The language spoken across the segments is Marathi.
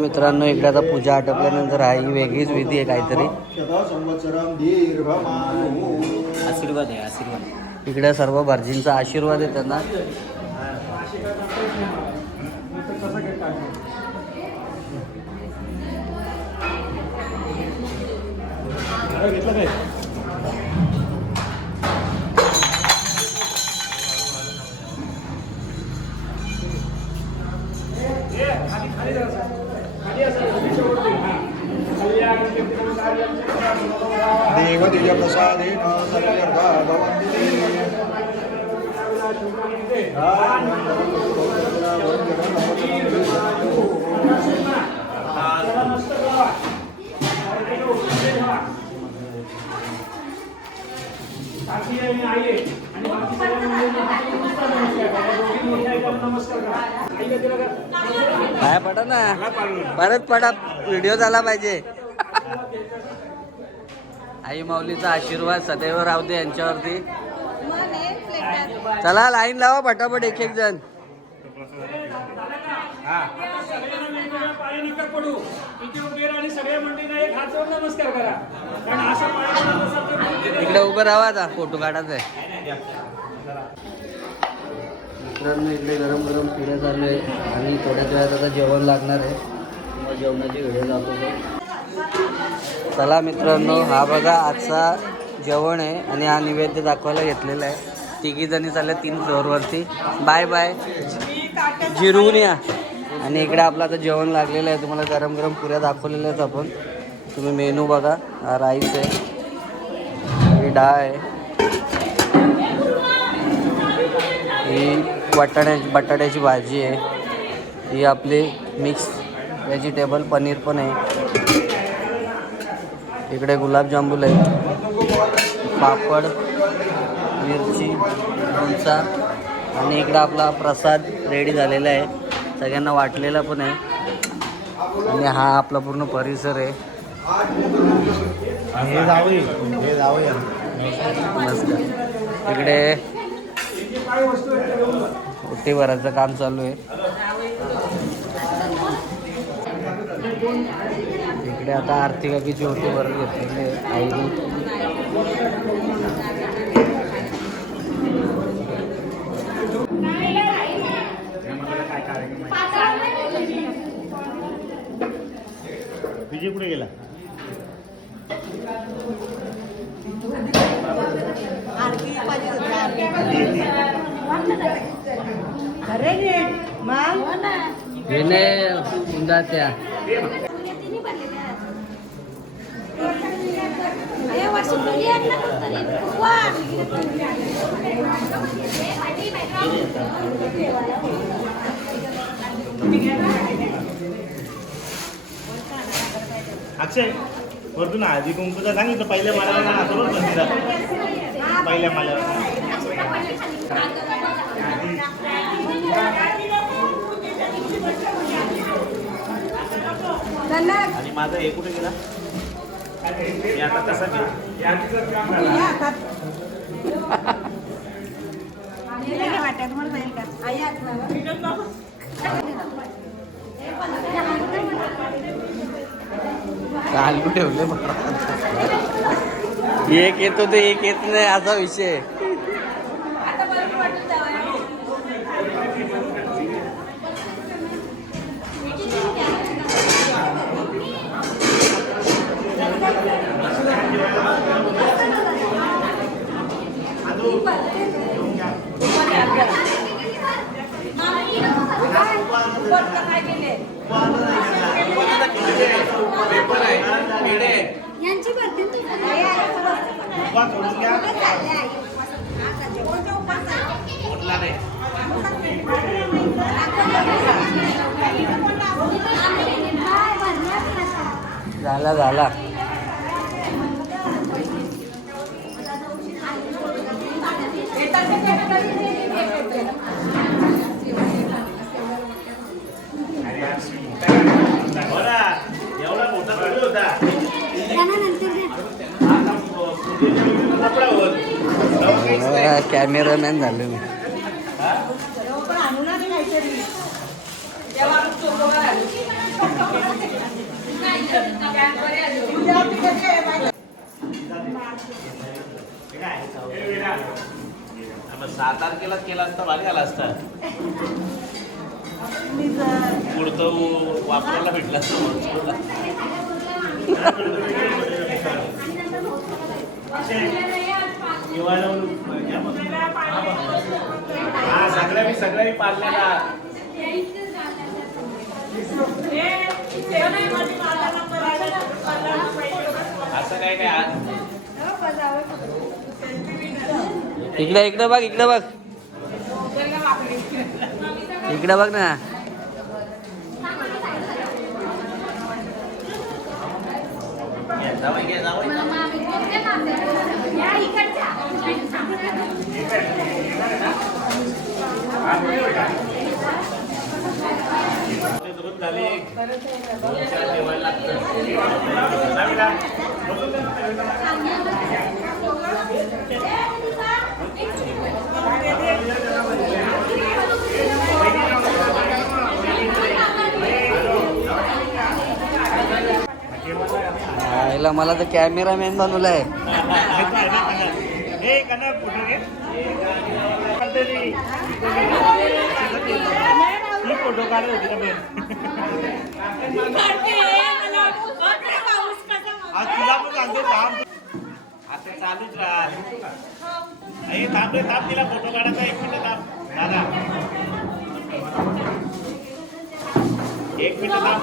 मित्रांनो, इकडे आता पूजा आटोपल्यानंतर ही वेगळीच विधी आहे काहीतरी. आशीर्वाद आहे, आशीर्वाद. इकडे सर्व भटजींचा आशीर्वाद आहे त्यांना. देवदिव्य प्रसादेन सर्वदा भवन्ति. काय पडा ना, परत पडा, व्हिडिओ झाला पाहिजे. आई माऊलीचा आशीर्वाद सदैव राहू दे यांच्यावरती. चला लाईन लावा पटापट, एक एक जण. इकडे उभं राहा, आता फोटो काढायचा आहे. मित्रांनो, इकडे गरम गरम पुऱ्या चालू आहे आणि थोड्याच वेळात आता जेवण लागणार आहे. मग जेवणाची व्हिडिओ दाखवतो. चला मित्रांनो, हा बघा आजचा जेवण आहे आणि हा नैवेद्य दाखवायला घेतलेला आहे. तिघी जणी चालल्या 3 फ्लोअरवरती. बाय बाय, जिरवून या. आणि इकडे आपलं आता जेवण लागलेलं आहे. तुम्हाला गरम गरम पुऱ्या दाखवलेल्या आहेत आपण. तुम्ही मेनू बघा. हा राईस आहे, ही डाळ आहे, ही बटाट्याची भाजी आहे, ही आपली मिक्स व्हेजिटेबल पनीर पण आहे. इकडे गुलाबजामुन आहे, पापड, मिरची, लोणचा आणि इकडं आपला प्रसाद रेडी झालेला आहे. सगळ्यांना वाटलेला पण आहे. आणि हा आपला पूर्ण परिसर आहे. मस्त. इकडे ओटी भरायचं काम चालू आहे. इकडे आता आरती काकीची ओटी भरत घेतलेली आहे आईने. विजय कुठे गेला? त्या अक्षय वरतून आधी कुंकूचा सांगितलं पहिल्या माल्यावर पहिल्या माल्यावर. आणि माझा हे कुठे गेला? आता कसा चालू ठेवले. एक येतो ते एक येत नाही असा विषय. झाला झाला. कॅमेरामॅन झालो मी. 7 तारखेला केला असता भारी आला असता. पुढचं वापरायला भेटलं असतं. सगळ्या पाळलेला असं काय काय आज इकडे बघ इकडे बघ इकडे बघ ना. झाले 2-4 जेवायला लागतं. याला मला तर कॅमेरामॅन बनवलाय. फोटो काढत होती तुला पण सांगतो थांब. आता चालूच राहा. थांब तिला फोटो काढायचा. 1 मिनिट थांब दादा. 1 मिनिट थांब.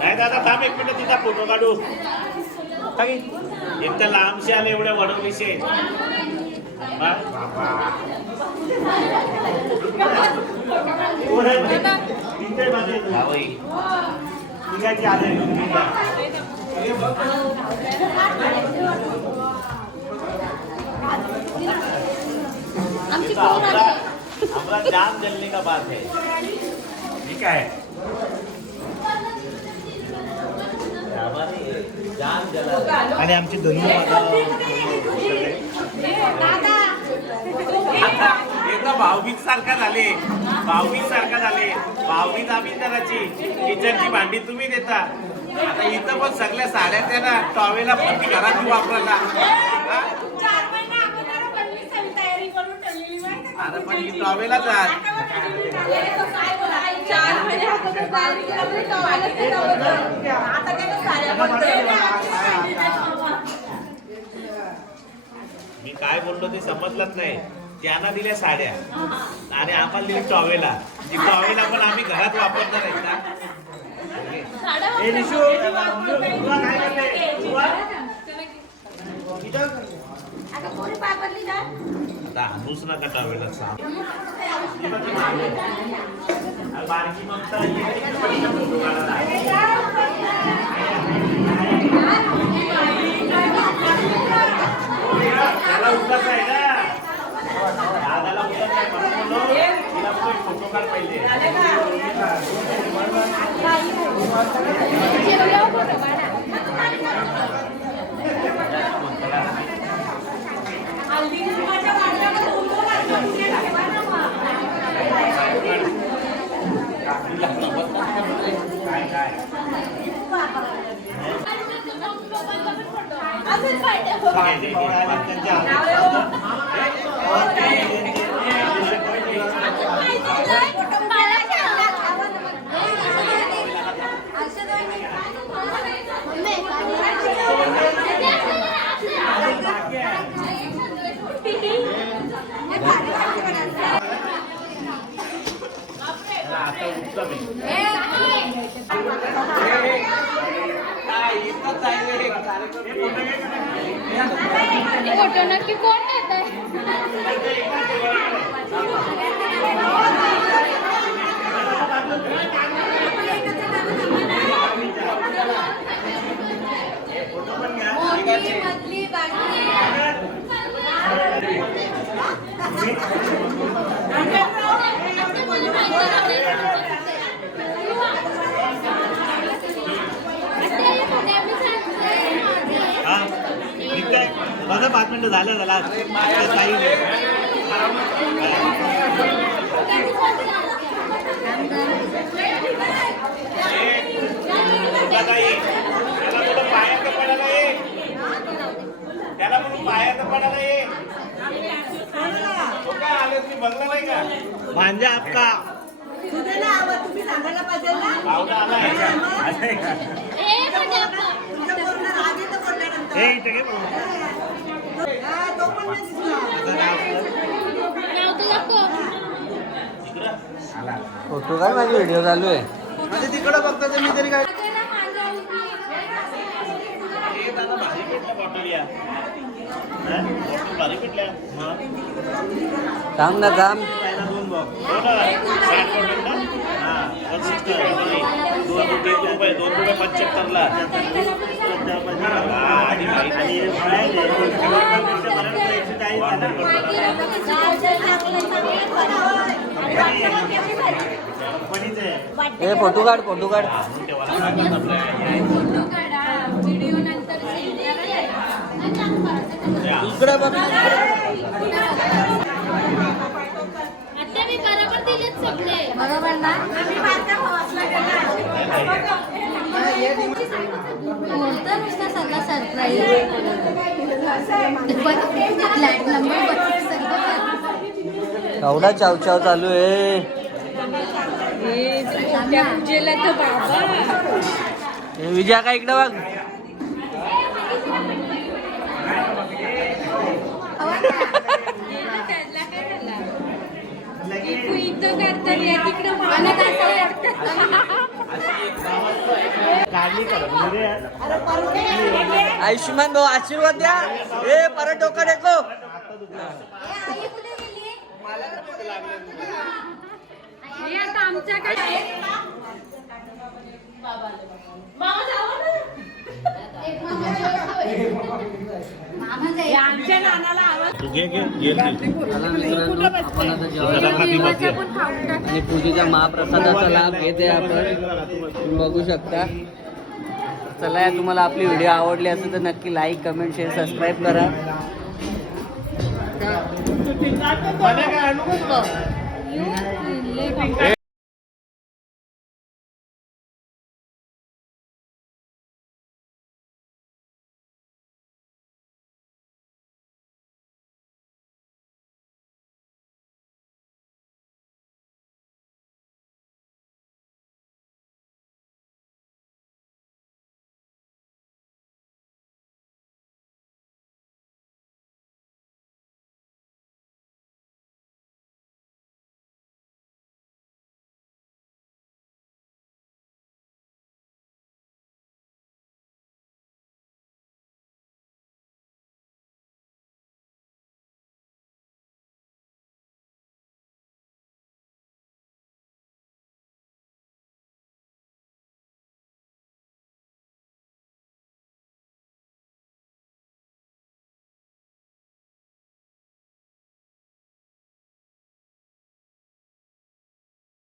नाही दादा थांब 1 मिनिट तिचा फोटो काढू. एक तर लांबशे आले एवढ्या वडवलीशे. हमारा जाम जलने का बात है. ठीक है जाम जला. आणि आमची धनु एकदा भाऊबीज सारखा झाले. भाऊबीज आम्ही करायची. किचनची भांडी तुम्ही देता. आता इथं पण सगळ्या साड्या त्या ना टॉवेला पण ती घरात वापरायला. आता पण ही टॉवेलाच मी काय बोललो ते समजलंच नाही. त्यांना दिल्या साड्या आणि आम्हाला दिली टॉवेला. ती टॉवेला पण आम्ही घरात वापरणार आहे का? आता आणूच नका टॉवेला. बारकी ममता त्याला उगाच आहे ना. दादाला उगाच आहे म्हणून बोललो. तिला फोटो काढ पहिले. फोटो नक्की कोण येत आहे? बघा 5 मिनिटं झालं झाला. त्याला बोलून बाहेर तर पडायला ये. त्याला बोलून बाहेर तर पडायला ये. तो काय आले तुम्ही बघला नाही का भांजा आपका तुम्ही सांगायला पाहिजे ना. पाहुणा आलाय. तो पण नाही दिसला. फोटो काय माझी व्हिडिओ चालू आहे. तिकडं बघतो तर मी तरी काय हे दादा भारी पेटला बॉटल या. बॉटल भारी पेटल्या. थांब ना थांब. हो ना, 60 बॉटल ना? हां, 160 रुपये, 2 रुपये 75 ला. आणि ए फोटो काढ फोटो काढ. इकडे बघ. बरोबर ना. सगळा सरप्राईज. फ्लॅट नंबर 32 एवढा चावचाव चालू आहे. पूजेला तर बाबा. ए, विजया का इकडे बघ. आयुष्यमान भाऊ आशीर्वाद द्या. ए परत डोकं टेको. आमच्या नानाला आवाज. घे घे घे. चला मित्रांनो, आपण आता जेवण आणि पूजेच्या महाप्रसादाचा लाभ घेते आपण. तुम्ही बघू शकता. चला तुम्हाला आपली व्हिडिओ आवडली असेल तर नक्की लाईक कमेंट शेअर सबस्क्राईब करा. मला काय आणू?